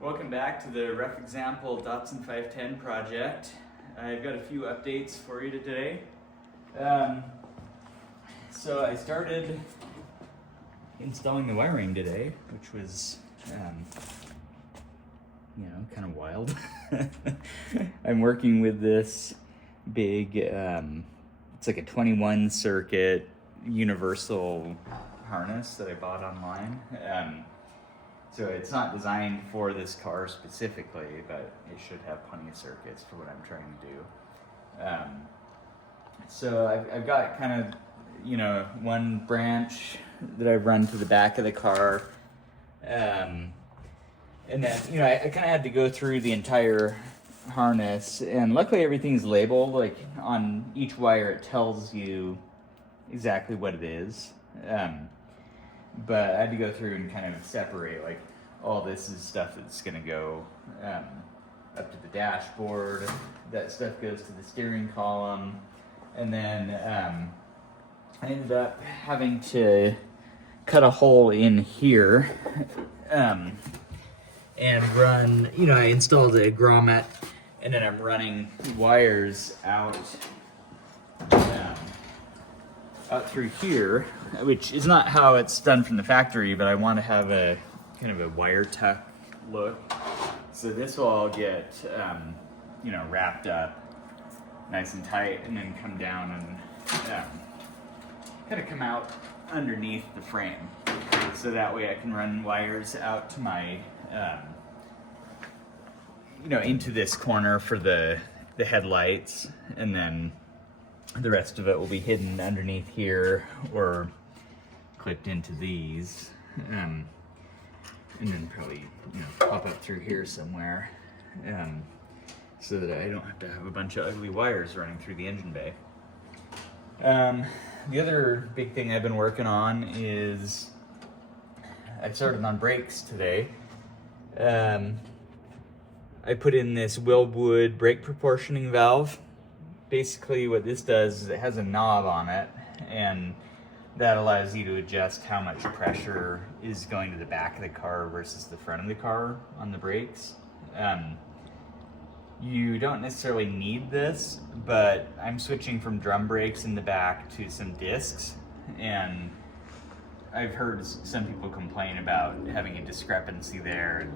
Welcome back to the rough example Datsun 510 project. I've got a few updates for you today. So I started installing the wiring today, which was, kind of wild. I'm working with this big, it's like a 21 circuit universal harness that I bought online. So it's not designed for this car specifically, but it should have plenty of circuits for what I'm trying to do. So I've got kind of, one branch that I've run to the back of the car. And then, I kind of had to go through the entire harness, and luckily everything's labeled. Like on each wire it tells you exactly what it is. But I had to go through and kind of separate, like, all this is stuff that's going to go up to the dashboard. That stuff goes to the steering column. And then I ended up having to cut a hole in here and run, I installed a grommet, and then I'm running wires out through here, which is not how it's done from the factory, but I want to have a kind of a wire tuck look. So this will all get, wrapped up nice and tight, and then come down and kind of come out underneath the frame. So that way I can run wires out to my, into this corner for the headlights, and then the rest of it will be hidden underneath here or clipped into these, and then probably pop up through here somewhere, so that I don't have to have a bunch of ugly wires running through the engine bay. The other big thing I've been working on is I started on brakes today. I put in this Wilwood brake proportioning valve. Basically what this does is it has a knob on it, and that allows you to adjust how much pressure is going to the back of the car versus the front of the car on the brakes. You don't necessarily need this, but I'm switching from drum brakes in the back to some discs, and I've heard some people complain about having a discrepancy there,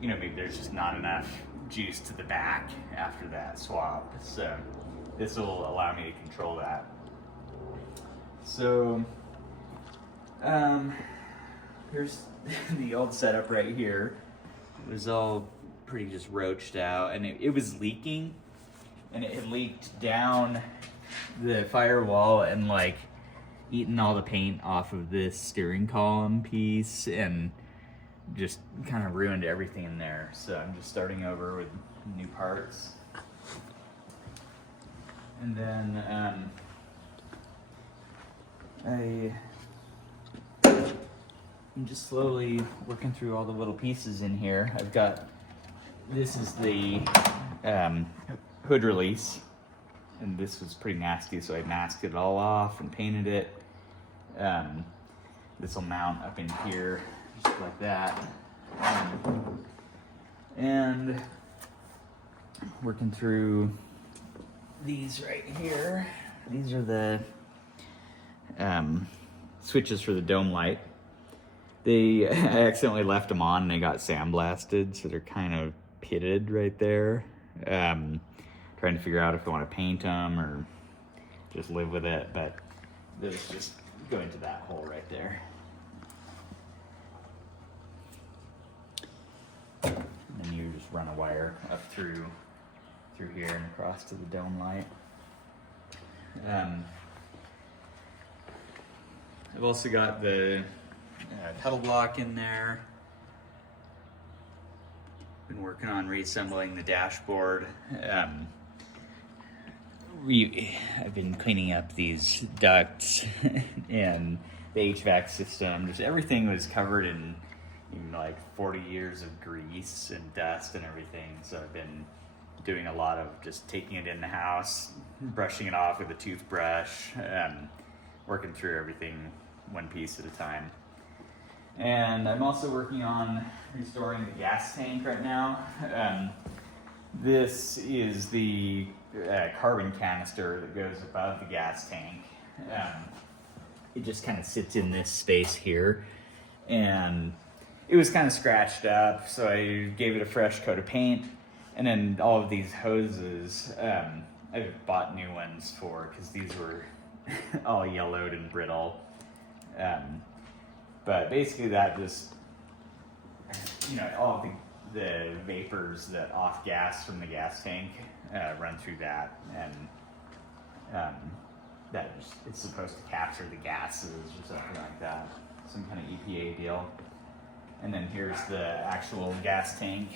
and maybe there's just not enough juice to the back after that swap. So this will allow me to control that. So here's the old setup right here. It was all pretty just roached out, and it was leaking, and it had leaked down the firewall and like eaten all the paint off of this steering column piece, and just kind of ruined everything in there. So I'm just starting over with new parts. And then I'm just slowly working through all the little pieces in here. This is the hood release, and this was pretty nasty, so I masked it all off and painted it. This will mount up in here, just like that. And working through these right here. These are the switches for the dome light. I accidentally left them on and they got sandblasted, so they're kind of pitted right there. Trying to figure out if I want to paint them or just live with it, but those just go into that hole right there. And then you just run a wire up through here and across to the dome light. I've also got the pedal block in there. Been working on reassembling the dashboard. I've been cleaning up these ducts and the HVAC system. Just everything was covered in like 40 years of grease and dust and everything. So I've been doing a lot of just taking it in the house, brushing it off with a toothbrush, working through everything one piece at a time. And I'm also working on restoring the gas tank right now. This is the carbon canister that goes above the gas tank. It just kind of sits in this space here, and it was kind of scratched up, so I gave it a fresh coat of paint. And then all of these hoses, I bought new ones for, because these were all yellowed and brittle. But basically that just, all of the vapors that off gas from the gas tank run through that, and it's supposed to capture the gases or something like that, some kind of EPA deal. And then here's the actual gas tank.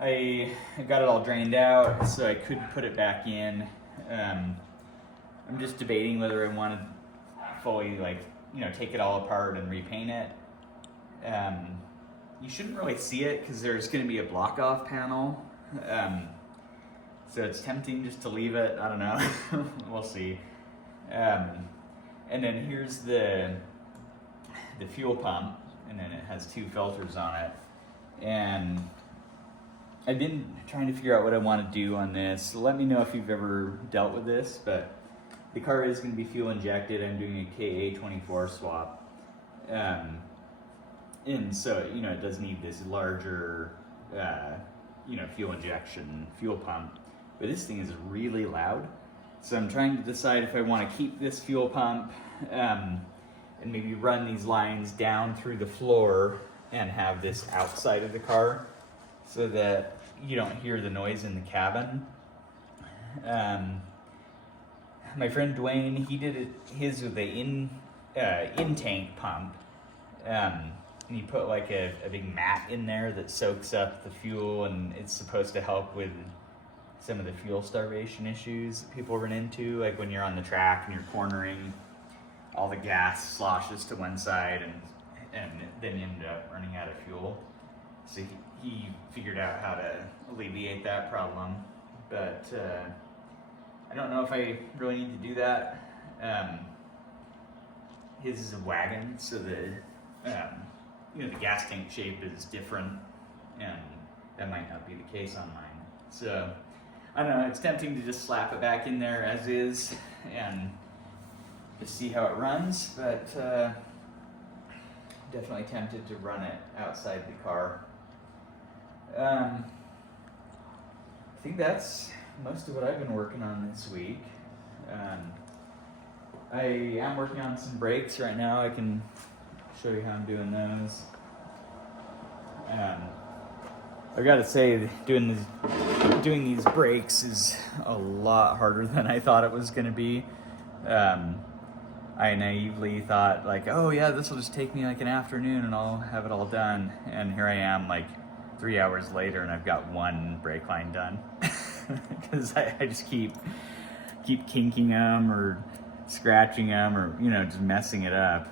I got it all drained out, so I could put it back in. I'm just debating whether I want to fully, take it all apart and repaint it. You shouldn't really see it because there's going to be a block-off panel. So it's tempting just to leave it. I don't know. We'll see. And then here's the fuel pump, and then it has 2 filters on it. And I've been trying to figure out what I want to do on this. So let me know if you've ever dealt with this, but the car is going to be fuel injected. I'm doing a KA24 swap. And so, it does need this larger, fuel injection fuel pump. But this thing is really loud. So I'm trying to decide if I want to keep this fuel pump and maybe run these lines down through the floor and have this outside of the car so that you don't hear the noise in the cabin. My friend Dwayne, he did his with the in-tank pump. And he put like a big mat in there that soaks up the fuel, and it's supposed to help with some of the fuel starvation issues that people run into, like when you're on the track and you're cornering, all the gas sloshes to one side and then you end up running out of fuel. So he figured out how to alleviate that problem, but I don't know if I really need to do that. His is a wagon, so the gas tank shape is different, and that might not be the case on mine. So I don't know, it's tempting to just slap it back in there as is and just see how it runs, but definitely tempted to run it outside the car. I think that's most of what I've been working on this week. I am working on some brakes right now. I can show you how I'm doing those. I've got to say, doing these brakes is a lot harder than I thought it was going to be. I naively thought oh yeah, this will just take me like an afternoon and I'll have it all done. And here I am 3 hours later and I've got one brake line done. Because I just keep kinking them or scratching them or just messing it up.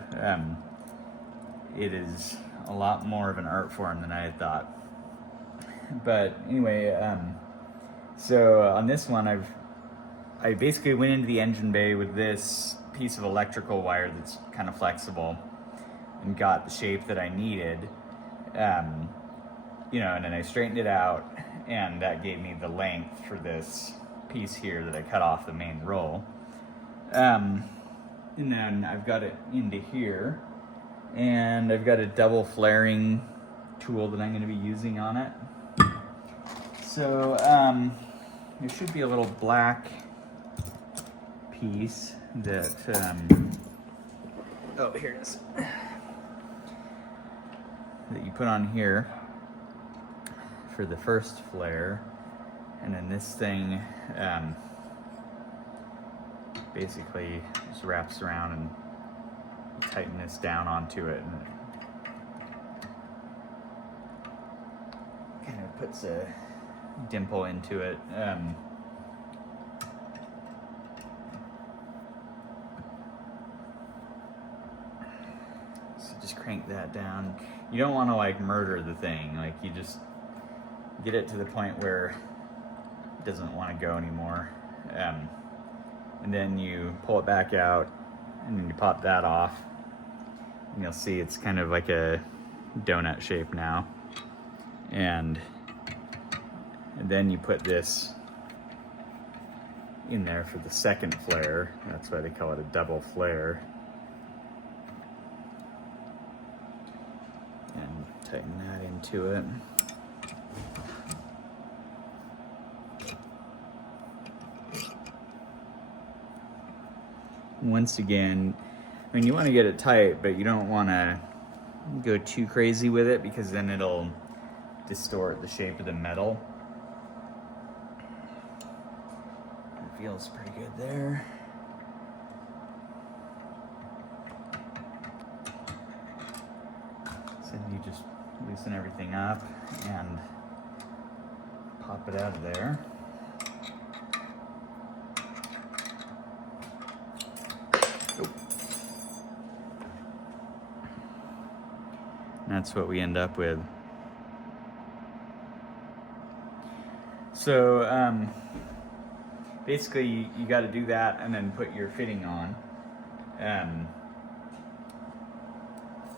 It is a lot more of an art form than I had thought. But anyway, so on this one I basically went into the engine bay with this piece of electrical wire that's kind of flexible and got the shape that I needed. And then I straightened it out, and that gave me the length for this piece here that I cut off the main roll. And then I've got it into here, and I've got a double flaring tool that I'm going to be using on it. So there should be a little black piece that, oh, here it is, that you put on here for the first flare, and then this thing basically just wraps around and tighten this down onto it, and kind of puts a dimple into it. So just crank that down. You don't want to murder the thing. You just get it to the point where it doesn't want to go anymore. And then you pull it back out, and then you pop that off. And you'll see it's kind of like a donut shape now. And then you put this in there for the second flare. That's why they call it a double flare. And tighten that into it. Once again, I mean, you want to get it tight, but you don't want to go too crazy with it because then it'll distort the shape of the metal. It feels pretty good there. So you just loosen everything up and pop it out of there. That's what we end up with. So basically you got to do that and then put your fitting on.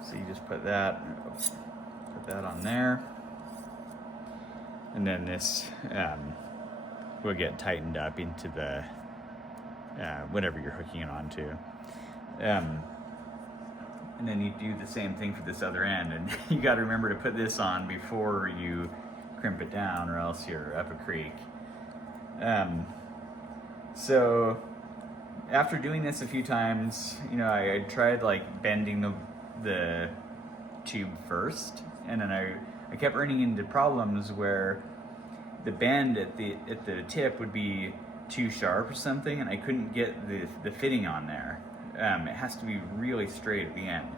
So you just put that on there, and then this will get tightened up into the whatever you're hooking it onto. And then you do the same thing for this other end, and you got to remember to put this on before you crimp it down, or else you're up a creek. So after doing this a few times, you know, I tried like bending the tube first, and then I kept running into problems where the bend at the tip would be too sharp or something, and I couldn't get the fitting on there. It has to be really straight at the end.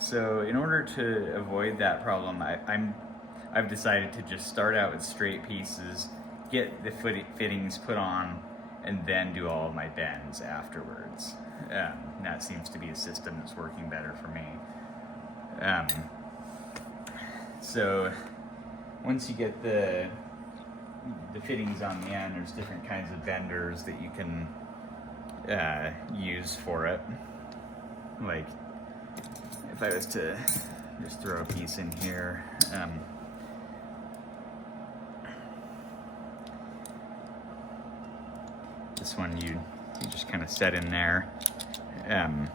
So in order to avoid that problem, I've decided to just start out with straight pieces, get the fittings put on, and then do all of my bends afterwards. That seems to be a system that's working better for me. So once you get the fittings on the end, there's different kinds of benders that you can use for it. Like if I was to just throw a piece in here, this one you just kind of set in there, and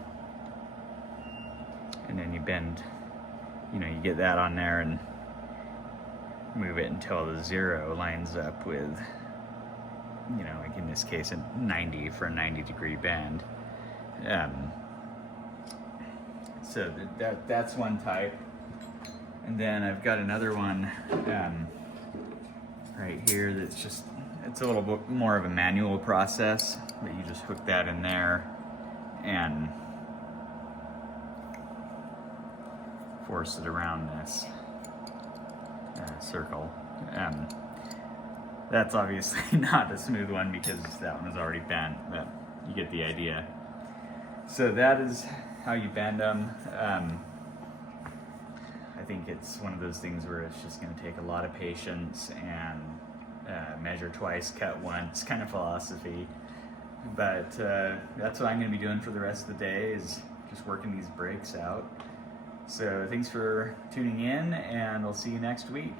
then you bend, you know, you get that on there and move it until the 0 lines up with, you know, like in this case, a 90 for a 90-degree bend. So that's one type. And then I've got another one right here that's just, it's a little bit more of a manual process, but you just hook that in there and force it around this circle. That's obviously not a smooth one because that one is already bent, but you get the idea. So that is how you bend them. I think it's one of those things where it's just going to take a lot of patience and measure twice, cut once kind of philosophy. But that's what I'm going to be doing for the rest of the day, is just working these breaks out. So thanks for tuning in, and I'll see you next week.